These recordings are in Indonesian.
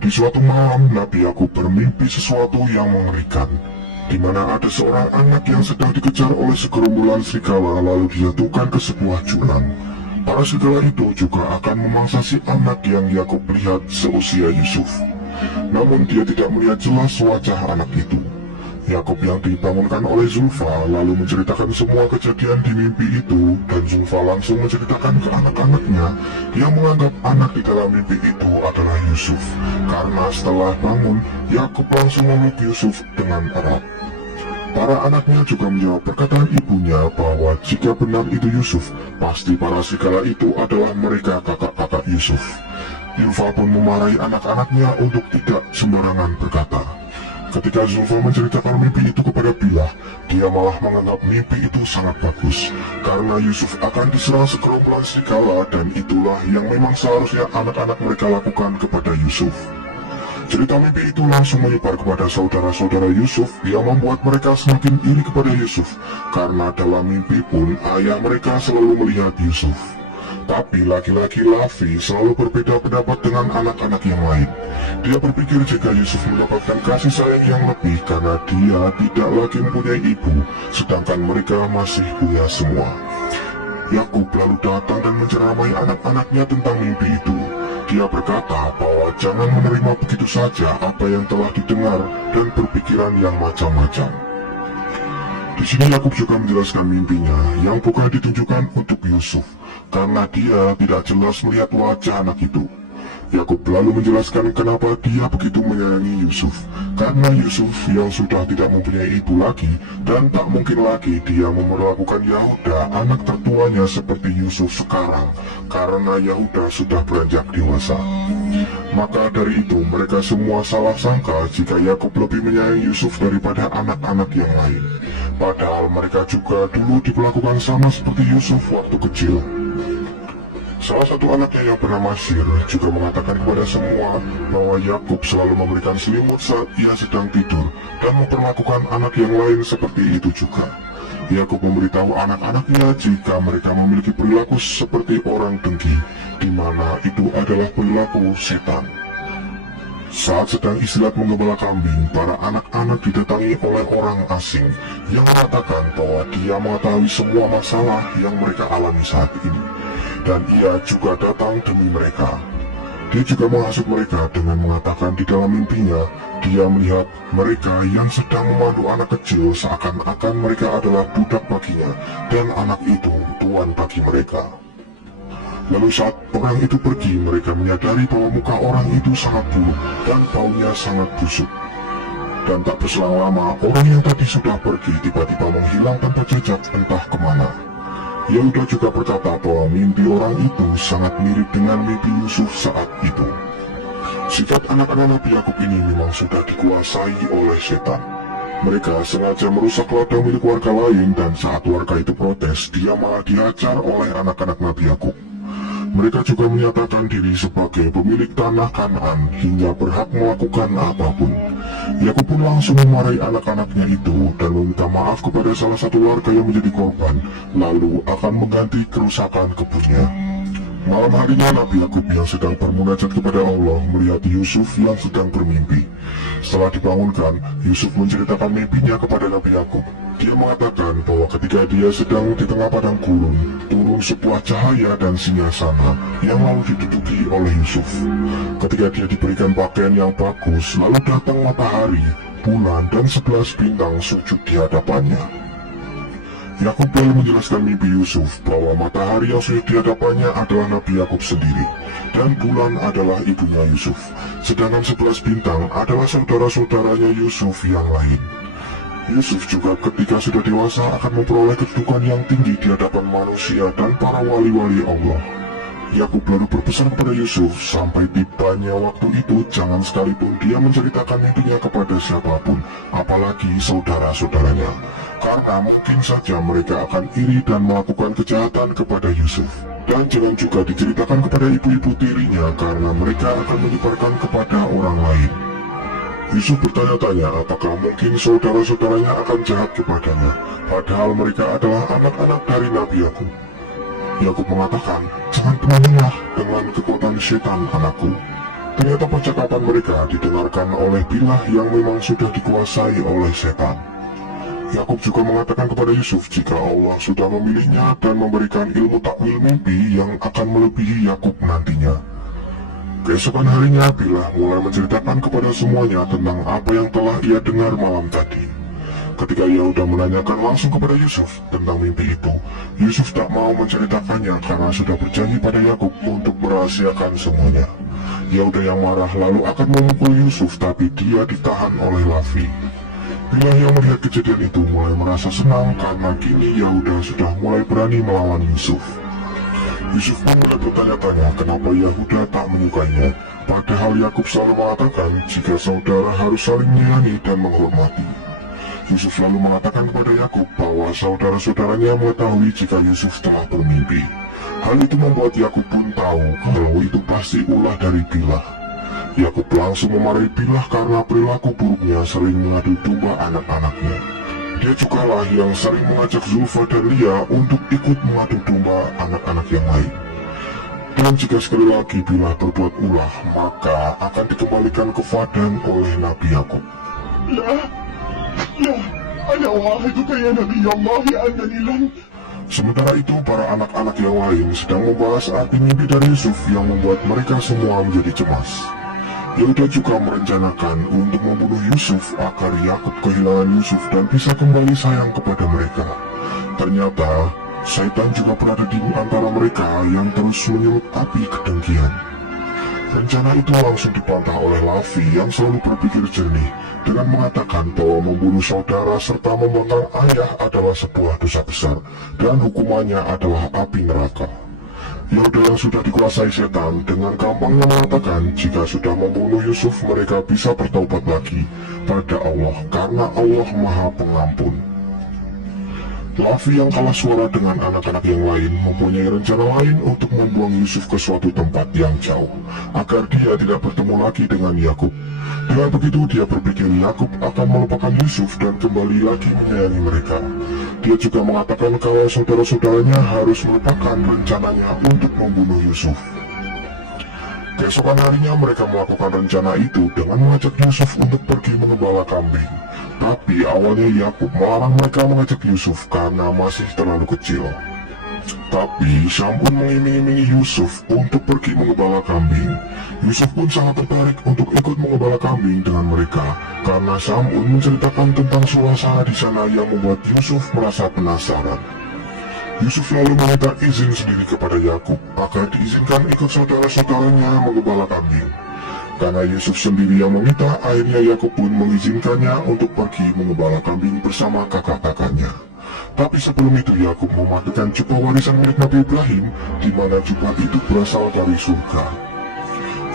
Di suatu malam, Nabi Yakub bermimpi sesuatu yang mengerikan, di mana ada seorang anak yang sedang dikejar oleh segerombolan serigala lalu dijatuhkan ke sebuah jurang. Para serigala itu juga akan memangsa si anak yang Yakub lihat seusia Yusuf. Namun dia tidak melihat jelas wajah anak itu. Yakub yang dibangunkan oleh Zulfa lalu menceritakan semua kejadian di mimpi itu, dan Zulfa langsung menceritakan ke anak-anaknya yang menganggap anak di dalam mimpi itu adalah Yusuf. Karena setelah bangun, Yakub langsung memeluk Yusuf dengan erat. Para anaknya juga menjawab perkataan ibunya bahwa jika benar itu Yusuf, pasti para serigala itu adalah mereka kakak-kakak Yusuf. Zulfa pun memarahi anak-anaknya untuk tidak sembarangan berkata. Ketika Zulfa menceritakan mimpi itu kepada Bilah, dia malah menganggap mimpi itu sangat bagus, karena Yusuf akan diserang segerombolan serigala, dan itulah yang memang seharusnya anak-anak mereka lakukan kepada Yusuf. Cerita mimpi itu langsung menyebar kepada saudara-saudara Yusuf yang membuat mereka semakin iri kepada Yusuf, karena dalam mimpi pun ayah mereka selalu melihat Yusuf. Tapi laki-laki Lavi selalu berbeda pendapat dengan anak-anak yang lain. Dia berpikir jika Yusuf mendapatkan kasih sayang yang lebih karena dia tidak lagi mempunyai ibu, sedangkan mereka masih punya semua. Yakub lalu datang dan menceramai anak-anaknya tentang mimpi itu. Dia berkata bahwa jangan menerima begitu saja apa yang telah didengar dan berpikiran yang macam-macam. Di sini Yakub juga menjelaskan mimpinya yang bukan ditunjukkan untuk Yusuf, karena dia tidak jelas melihat wajah anak itu. Yakub lalu menjelaskan kenapa dia begitu menyayangi Yusuf, karena Yusuf yang sudah tidak mempunyai ibu lagi, dan tak mungkin lagi dia memperlakukan Yahuda anak tertuanya seperti Yusuf sekarang, karena Yahuda sudah beranjak dewasa. Maka dari itu mereka semua salah sangka jika Yakub lebih menyayangi Yusuf daripada anak-anak yang lain. Padahal mereka juga dulu diperlakukan sama seperti Yusuf waktu kecil. Salah satu anaknya yang bernama Shir juga mengatakan kepada semua bahwa Yakub selalu memberikan selimut saat ia sedang tidur dan memperlakukan anak yang lain seperti itu juga. Yakub memberitahu anak-anaknya jika mereka memiliki perilaku seperti orang dengki, di mana itu adalah perilaku setan. Saat sedang istirahat menggembala kambing, para anak-anak didatangi oleh orang asing yang mengatakan bahwa dia mengetahui semua masalah yang mereka alami saat ini, dan ia juga datang demi mereka. Dia juga menghasut mereka dengan mengatakan di dalam mimpinya, dia melihat mereka yang sedang memandu anak kecil seakan-akan mereka adalah budak baginya, dan anak itu tuan bagi mereka. Lalu saat orang itu pergi, mereka menyadari bahwa muka orang itu sangat buruk dan baunya sangat busuk. Dan tak berselang lama, orang yang tadi sudah pergi tiba-tiba menghilang tanpa jejak entah kemana. Yehuda juga berkata bahwa mimpi orang itu sangat mirip dengan mimpi Yusuf saat itu. Sifat anak-anak Nabi Yakub ini memang sudah dikuasai oleh setan. Mereka sengaja merusak ladang milik warga lain, dan saat warga itu protes, dia malah dihajar oleh anak-anak Nabi Yakub. Mereka juga menyatakan diri sebagai pemilik tanah Kanaan hingga berhak melakukan apapun. Yakub pun langsung memarahi anak-anaknya itu dan meminta maaf kepada salah satu warga yang menjadi korban, lalu akan mengganti kerusakan kebunnya. Malam harinya Nabi Yakub yang sedang bermunajat kepada Allah melihat Yusuf yang sedang bermimpi. Setelah dibangunkan, Yusuf menceritakan mimpinya kepada Nabi Yakub. Dia mengatakan bahwa ketika dia sedang di tengah padang gurun, turun sebuah cahaya dan singgasana yang lalu diduduki oleh Yusuf. Ketika dia diberikan pakaian yang bagus, lalu datang matahari, bulan, dan 11 bintang sujud di hadapannya. Yakub lalu menjelaskan mimpi Yusuf bahwa matahari yang sujud di hadapannya adalah Nabi Yakub sendiri, dan bulan adalah ibunya Yusuf, sedangkan 11 bintang adalah saudara-saudaranya Yusuf yang lain. Yusuf juga ketika sudah dewasa akan memperoleh kedudukan yang tinggi di hadapan manusia dan para wali-wali Allah. Yakub lalu berpesan kepada Yusuf sampai tibanya waktu itu jangan sekalipun dia menceritakan mimpinya kepada siapapun, apalagi saudara-saudaranya, karena mungkin saja mereka akan iri dan melakukan kejahatan kepada Yusuf. Dan jangan juga diceritakan kepada ibu-ibu tirinya karena mereka akan menyebarkan kepada orang lain. Yusuf bertanya-tanya apakah mungkin saudara-saudaranya akan jahat kepadanya, padahal mereka adalah anak-anak dari Nabi Yakub. Yakub mengatakan, jangan pernah dengan kekuatan setan anakku. Ternyata percakapan mereka didengarkan oleh Bilah yang memang sudah dikuasai oleh setan. Yakub juga mengatakan kepada Yusuf jika Allah sudah memilihnya dan memberikan ilmu takwil mimpi yang akan melebihi Yakub nantinya. Keesokan harinya Bilah mulai menceritakan kepada semuanya tentang apa yang telah ia dengar malam tadi. Ketika Yehuda menanyakan langsung kepada Yusuf tentang mimpi itu, Yusuf tak mau menceritakannya karena sudah berjanji pada Yakub untuk merahasiakan semuanya. Yehuda yang marah lalu akan memukul Yusuf, tapi dia ditahan oleh Lavi. Bilah yang melihat kejadian itu mulai merasa senang karena kini Yehuda sudah mulai berani melawan Yusuf. Yusuf pun mulai bertanya-tanya kenapa Yehuda tak menyukainya, padahal Yakub selalu mengatakan jika saudara harus saling menyayangi dan menghormati. Yusuf lalu mengatakan kepada Yakub bahwa saudara-saudaranya mengetahui jika Yusuf telah bermimpi. Hal itu membuat Yakub pun tahu kalau itu pasti ulah dari Bilah. Yakub langsung memarahi Bilah karena perilaku buruknya sering mengadu domba anak-anaknya. Dia juga lah yang sering mengajak Zulfa dan Lia untuk ikut mengadu domba anak-anak yang lain. Dan jika sekali lagi Bilah berbuat ulah, maka akan dikembalikan ke Padan oleh Nabi Yakub. Ya, ada Allah itu kayak Nabi Allah ya Ananilan. Sementara itu para anak-anak yang lain sedang membahas arti mimpi dari Yusuf yang membuat mereka semua menjadi cemas. Yehuda juga merencanakan untuk membunuh Yusuf agar Yakub kehilangan Yusuf dan bisa kembali sayang kepada mereka. Ternyata Syaitan juga berada di antara mereka yang terus menyulut api kedengkian. Rencana itu langsung dibantah oleh Lavi yang selalu berpikir jernih dengan mengatakan bahwa membunuh saudara serta membangkang ayah adalah sebuah dosa besar dan hukumannya adalah api neraka. Yehuda yang sudah dikuasai setan dengan gampangnya mengatakan jika sudah membunuh Yusuf mereka bisa bertaubat lagi pada Allah karena Allah Maha Pengampun. Lavi yang kalah suara dengan anak-anak yang lain mempunyai rencana lain untuk membuang Yusuf ke suatu tempat yang jauh, agar dia tidak bertemu lagi dengan Yakub. Dengan begitu dia berpikir Yakub akan melupakan Yusuf dan kembali lagi menyayangi mereka. Dia juga mengatakan kalau saudara-saudaranya harus melupakan rencananya untuk membunuh Yusuf. Keesokan harinya mereka melakukan rencana itu dengan mengajak Yusuf untuk pergi mengembala kambing. Tapi awalnya Yakub melarang mereka mengajak Yusuf karena masih terlalu kecil. Tapi Syamun mengiming-imingi Yusuf untuk pergi mengembala kambing. Yusuf pun sangat tertarik untuk ikut mengembala kambing dengan mereka karena Syamun menceritakan tentang suasana di sana yang membuat Yusuf merasa penasaran. Yusuf lalu meminta izin sendiri kepada Yakub agar diizinkan ikut saudara-saudaranya mengembala kambing. Karena Yusuf sendiri yang meminta, akhirnya Yakub pun mengizinkannya untuk pergi mengembala kambing bersama kakak-kakaknya. Tapi sebelum itu Yakub mematikan jubah warisan milik Nabi Ibrahim, di mana jubah itu berasal dari surga.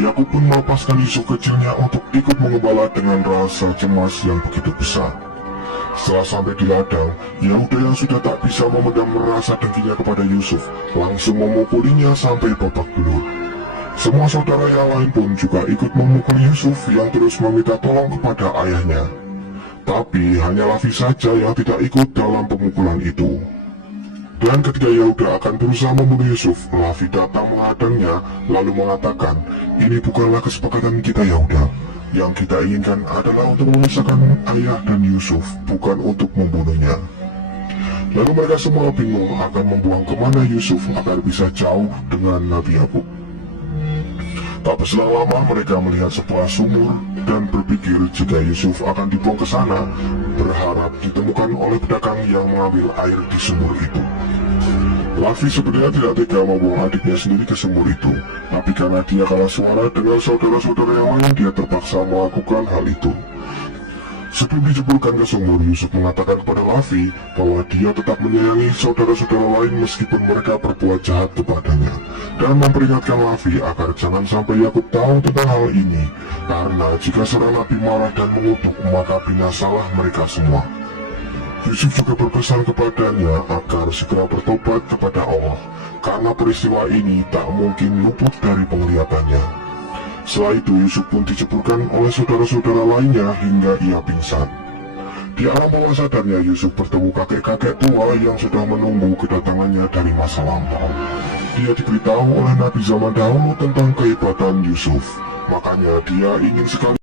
Yakub pun melepaskan Yusuf kecilnya untuk ikut mengembala dengan rasa cemas yang begitu besar. Setelah sampai di ladang, Yehuda yang sudah tak bisa memendam rasa dengkinya kepada Yusuf langsung memukulinya sampai babak belur. Semua saudara yang lain pun juga ikut memukul Yusuf yang terus meminta tolong kepada ayahnya. Tapi hanya Lavi saja yang tidak ikut dalam pemukulan itu. Dan ketika Yehuda akan berusaha membunuh Yusuf, Lavi datang menghadangnya lalu mengatakan, "Ini bukanlah kesepakatan kita Yehuda. Yang kita inginkan adalah untuk memisahkan ayah dan Yusuf, bukan untuk membunuhnya." Lalu mereka semua bingung akan membuang kemana Yusuf agar bisa jauh dengan Nabi Yakub. Tak berselang lama mereka melihat sebuah sumur dan berpikir jika Yusuf akan dibuang ke sana, berharap ditemukan oleh pedagang yang mengambil air di sumur itu. Lavi sebenarnya tidak tega membuang adiknya sendiri ke sumur itu, tapi karena dia kalah suara dengan saudara-saudara yang lain, dia terpaksa melakukan hal itu. Sebelum dijeburkan ke sumur, Yusuf mengatakan kepada Lavi bahwa dia tetap menyayangi saudara-saudara lain meskipun mereka berbuat jahat kepadanya, dan memperingatkan Lavi agar jangan sampai Yakub tahu tentang hal ini, karena jika seorang nabi marah dan mengutuk, maka binasalah mereka semua. Yusuf juga berpesan kepadanya agar segera bertobat kepada Allah, karena peristiwa ini tak mungkin luput dari penglihatannya. Setelah itu Yusuf pun diceburkan oleh saudara-saudara lainnya hingga ia pingsan. Di alam bawah sadarnya Yusuf bertemu kakek-kakek tua yang sudah menunggu kedatangannya dari masa lampau. Dia diberitahu oleh Nabi zaman dahulu tentang kehebatan Yusuf. Makanya dia ingin sekali